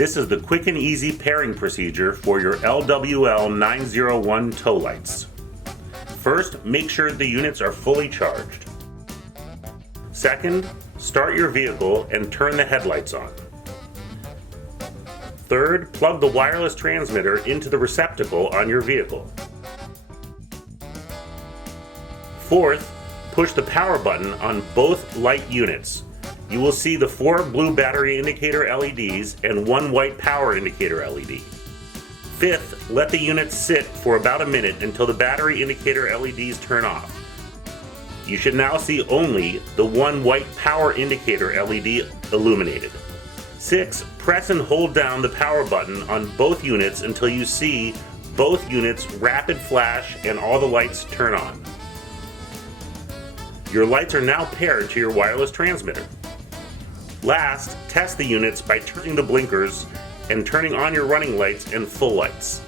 This is the quick and easy pairing procedure for your LWL901 tow lights. First, make sure the units are fully charged. Second, start your vehicle and turn the headlights on. Third, plug the wireless transmitter into the receptacle on your vehicle. Fourth, push the power button on both light units. You will see the 4 blue battery indicator LEDs and 1 white power indicator LED. Fifth, let the units sit for about a minute until the battery indicator LEDs turn off. You should now see only the 1 white power indicator LED illuminated. 6. Press and hold down the power button on both units until you see both units rapid flash and all the lights turn on. Your lights are now paired to your wireless transmitter. Last, test the units by turning the blinkers and turning on your running lights and full lights.